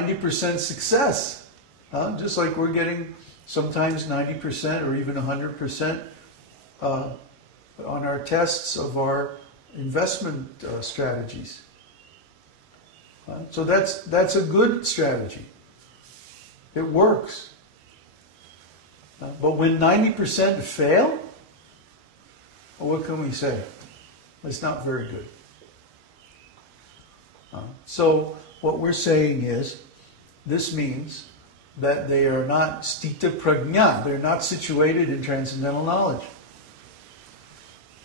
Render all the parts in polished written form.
90% success. Just like we're getting sometimes 90% or even 100% on our tests of our investment strategies. So that's a good strategy. It works. But when 90% fail, well, what can we say? It's not very good. So what we're saying is, this means that they are not sthita-prajñas. They're not situated in transcendental knowledge.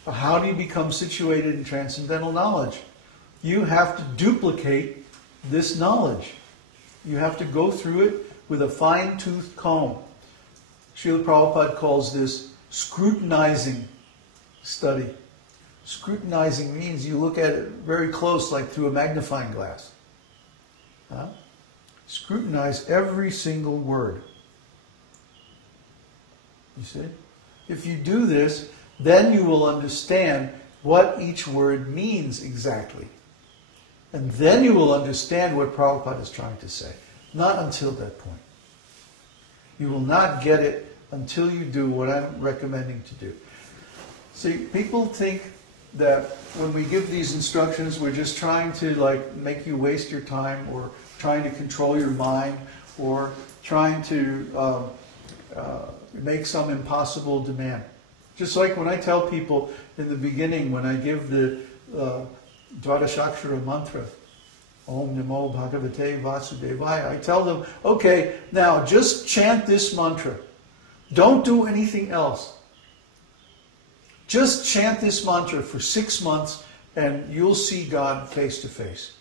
How do you become situated in transcendental knowledge? You have to duplicate this knowledge. You have to go through it with a fine-tooth comb. Srila Prabhupada calls this scrutinizing study. Scrutinizing means you look at it very close, like through a magnifying glass. Scrutinize every single word. You see? If you do this, then you will understand what each word means exactly. And then you will understand what Prabhupada is trying to say. Not until that point. You will not get it until you do what I'm recommending to do. See, people think that when we give these instructions, we're just trying to make you waste your time, or trying to control your mind, or trying to make some impossible demand. Just like when I tell people in the beginning, when I give the Dvadashakshara mantra, Om Namo Bhagavate Vasudevaya, I tell them, okay, now just chant this mantra. Don't do anything else. Just chant this mantra for 6 months and you'll see God face to face.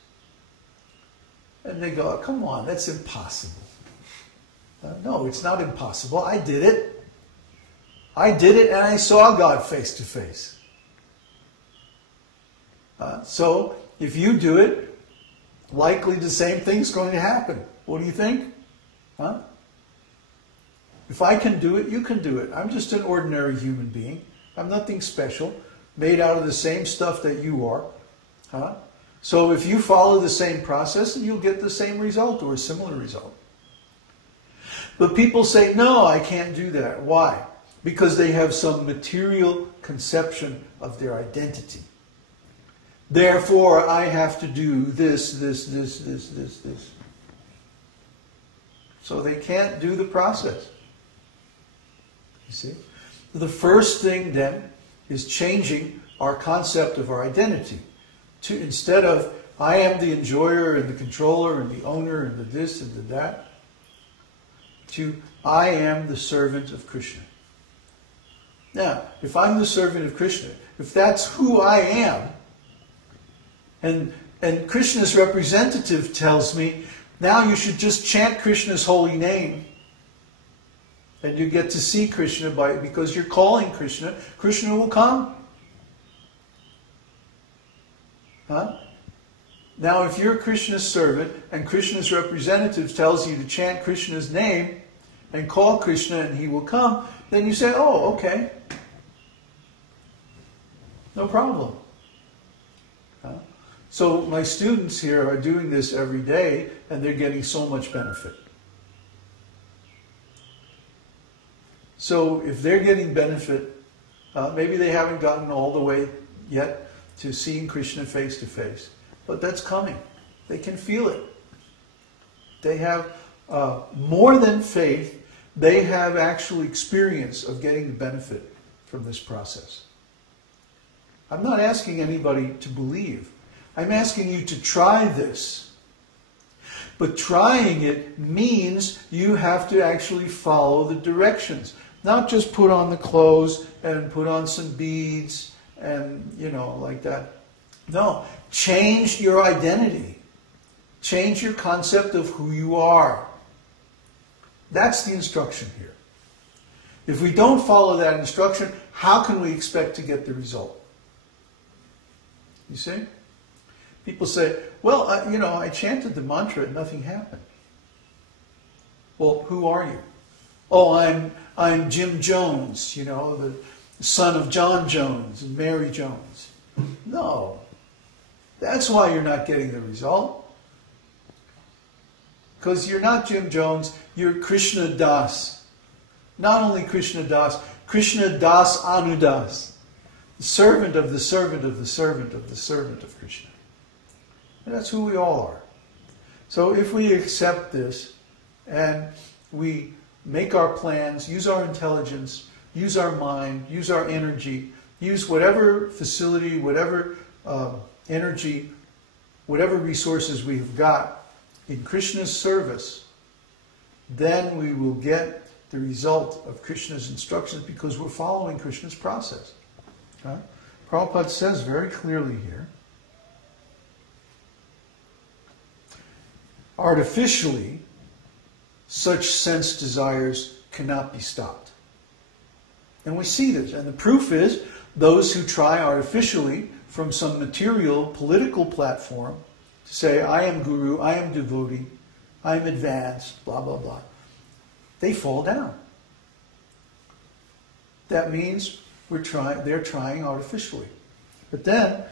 And they go, oh, come on, that's impossible. No, it's not impossible. I did it. I did it and I saw God face to face. So if you do it, likely the same thing's going to happen. What do you think? If I can do it, you can do it. I'm just an ordinary human being. I'm nothing special, made out of the same stuff that you are. So if you follow the same process, you'll get the same result or a similar result. But people say, no, I can't do that. Why? Because they have some material conception of their identity. Therefore, I have to do this. So they can't do the process. You see? The first thing then is changing our concept of our identity. To, instead of, I am the enjoyer and the controller and the owner and the this and the that, to, I am the servant of Krishna. Now, if I'm the servant of Krishna, if that's who I am, and Krishna's representative tells me, now you should just chant Krishna's holy name, and you get to see Krishna because you're calling Krishna, Krishna will come. Now if you're Krishna's servant and Krishna's representative tells you to chant Krishna's name and call Krishna and he will come, then you say, oh, okay. No problem. So my students here are doing this every day and they're getting so much benefit. So if they're getting benefit, maybe they haven't gotten all the way yet to seeing Krishna face to face, but that's coming. They can feel it. They have more than faith, they have actual experience of getting the benefit from this process. I'm not asking anybody to believe. I'm asking you to try this. But trying it means you have to actually follow the directions. Not just put on the clothes and put on some beads and, like that. No, change your identity. Change your concept of who you are. That's the instruction here. If we don't follow that instruction, how can we expect to get the result? You see? People say, well, I chanted the mantra and nothing happened. Well, who are you? Oh, I'm Jim Jones, the son of John Jones and Mary Jones. No. That's why you're not getting the result. Because you're not Jim Jones, you're Krishna Das. Not only Krishna Das, Krishna Das Anudas. The servant of the servant of the servant of the servant of Krishna. And that's who we all are. So if we accept this and we make our plans, use our intelligence, use our mind, use our energy, use whatever facility, whatever energy, whatever resources we've got in Krishna's service, then we will get the result of Krishna's instructions because we're following Krishna's process. Right? Prabhupada says very clearly here, artificially, such sense desires cannot be stopped. And we see this. And the proof is, those who try artificially from some material, political platform to say, I am guru, I am devotee, I am advanced, blah, blah, blah, they fall down. That means they're trying artificially. But then,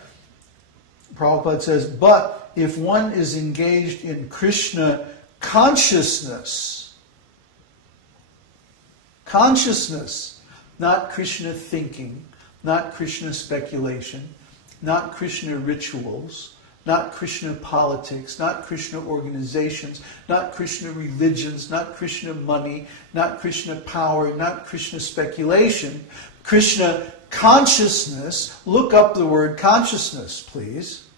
Prabhupada says, but if one is engaged in Krishna consciousness, not Krishna thinking, not Krishna speculation, not Krishna rituals, not Krishna politics, not Krishna organizations, not Krishna religions, not Krishna money, not Krishna power, not Krishna speculation, Krishna consciousness. Look up the word consciousness, please.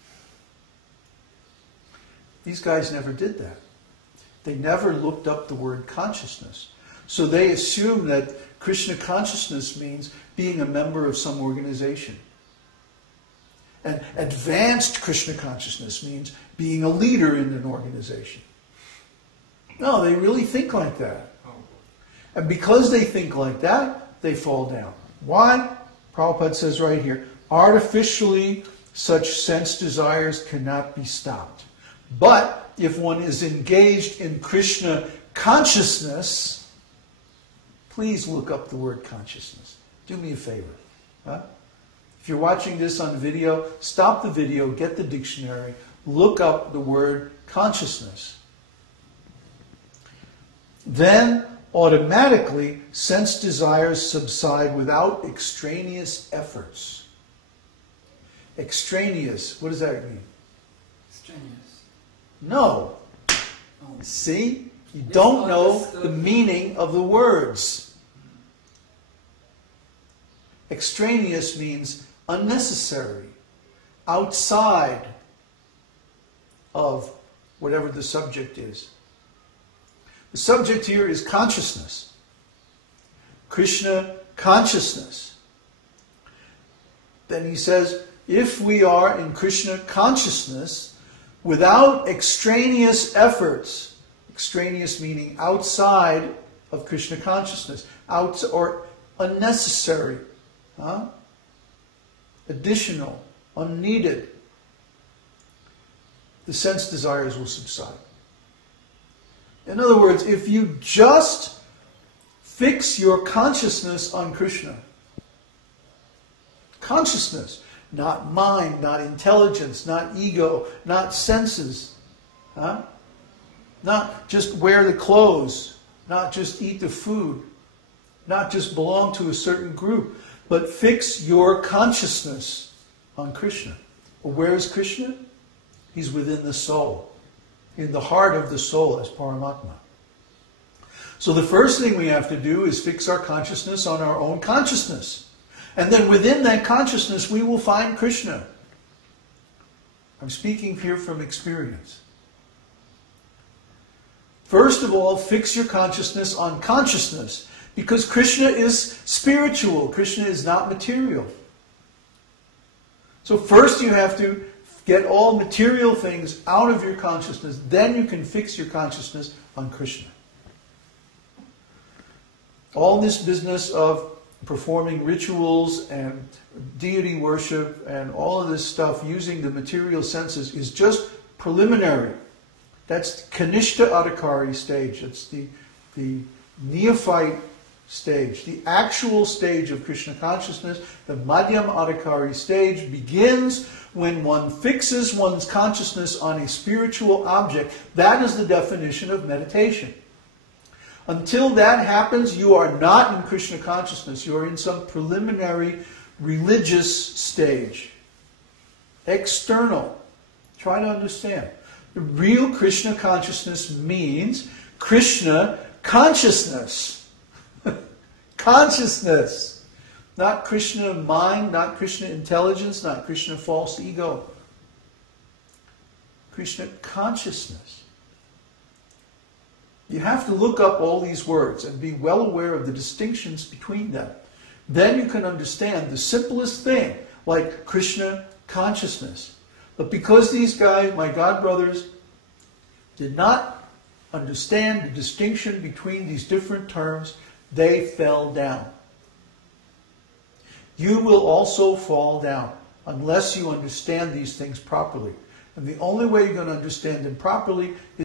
These guys never did that. They never looked up the word consciousness. So they assume that Krishna consciousness means being a member of some organization. And advanced Krishna consciousness means being a leader in an organization. No, they really think like that. And because they think like that, they fall down. Why? Prabhupada says right here, artificially such sense desires cannot be stopped. But if one is engaged in Krishna consciousness, please look up the word consciousness. Do me a favor. Huh? If you're watching this on video, stop the video, get the dictionary, look up the word consciousness. Then, automatically, sense desires subside without extraneous efforts. Extraneous, what does that mean? Extraneous. No. Oh. See? You don't know the meaning of the words. Extraneous means unnecessary, outside of whatever the subject is. The subject here is consciousness. Krishna consciousness. Then he says, if we are in Krishna consciousness, without extraneous efforts, extraneous meaning outside of Krishna consciousness, or unnecessary, additional, unneeded, the sense desires will subside. In other words, if you just fix your consciousness on Krishna, consciousness, not mind, not intelligence, not ego, not senses, not just wear the clothes, not just eat the food, not just belong to a certain group, but fix your consciousness on Krishna. Well, where is Krishna? He's within the soul, in the heart of the soul as Paramatma. So the first thing we have to do is fix our consciousness on our own consciousness. And then within that consciousness we will find Krishna. I'm speaking here from experience. First of all, fix your consciousness on consciousness. Because Krishna is spiritual. Krishna is not material. So first you have to get all material things out of your consciousness. Then you can fix your consciousness on Krishna. All this business of performing rituals and deity worship and all of this stuff using the material senses is just preliminary. That's Kanishta Adhikari stage. It's the neophyte stage. The actual stage of Krishna consciousness, the madhyam adhikari stage, begins when one fixes one's consciousness on a spiritual object. That is the definition of meditation. Until that happens, you are not in Krishna consciousness. You are in some preliminary religious stage. External. Try to understand. The real Krishna consciousness means Krishna consciousness. Consciousness. Not Krishna mind, not Krishna intelligence, not Krishna false ego. Krishna consciousness. You have to look up all these words and be well aware of the distinctions between them. Then you can understand the simplest thing, like Krishna consciousness. But because these guys, my God brothers, did not understand the distinction between these different terms, they fell down. You will also fall down unless you understand these things properly. And the only way you're going to understand them properly is